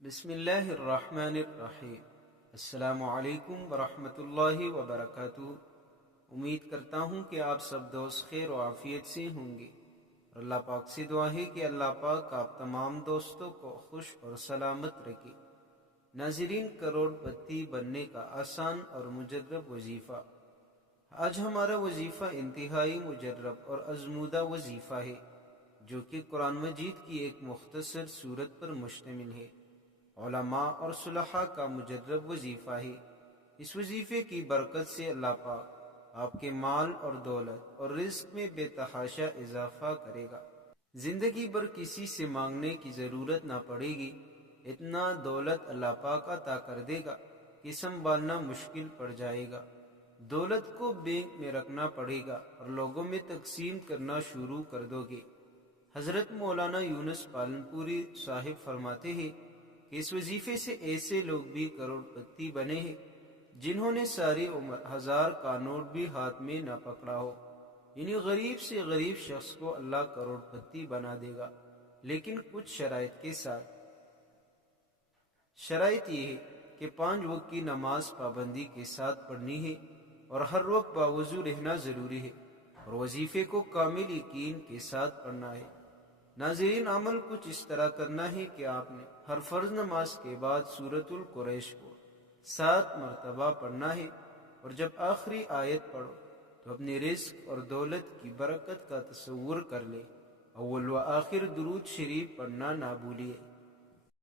بسم اللہ الرحمن الرحیم۔ السلام علیکم ورحمۃ اللہ وبرکاتہ۔ امید کرتا ہوں کہ آپ سب دوست خیر و عافیت سے ہوں گے، اور اللہ پاک سے دعا ہے کہ اللہ پاک آپ تمام دوستوں کو خوش اور سلامت رکھے۔ ناظرین، کروڑ پتی بننے کا آسان اور مجرب وظیفہ۔ آج ہمارا وظیفہ انتہائی مجرب اور آزمودہ وظیفہ ہے، جو کہ قرآن مجید کی ایک مختصر سورت پر مشتمل ہے۔ علماء اور صلحاء کا مجرب وظیفہ ہے۔ اس وظیفے کی برکت سے اللہ پاک آپ کے مال اور دولت اور رزق میں بے تحاشا اضافہ کرے گا۔ زندگی بھر کسی سے مانگنے کی ضرورت نہ پڑے گی۔ اتنا دولت اللہ پاک عطا کر دے گا کہ سنبھالنا مشکل پڑ جائے گا۔ دولت کو بینک میں رکھنا پڑے گا اور لوگوں میں تقسیم کرنا شروع کر دو گے۔ حضرت مولانا یونس پالن پوری صاحب فرماتے ہیں کہ اس وظیفے سے ایسے لوگ بھی کروڑ پتی بنے ہیں جنہوں نے ساری عمر 1000 کا نوٹ بھی ہاتھ میں نہ پکڑا ہو۔ یعنی غریب سے غریب شخص کو اللہ کروڑ پتی بنا دے گا، لیکن کچھ شرائط کے ساتھ۔ شرائط یہ ہے کہ 5 وقت کی نماز پابندی کے ساتھ پڑھنی ہے اور ہر وقت باوضو رہنا ضروری ہے، اور وظیفے کو کامل یقین کے ساتھ پڑھنا ہے۔ ناظرین، عمل کچھ اس طرح کرنا ہے کہ آپ نے ہر فرض نماز کے بعد سورۃ القریش کو 7 مرتبہ پڑھنا ہے، اور جب آخری آیت پڑھو تو اپنے رزق اور دولت کی برکت کا تصور کر لے۔ اول و آخر درود شریف پڑھنا نہ بھولیے۔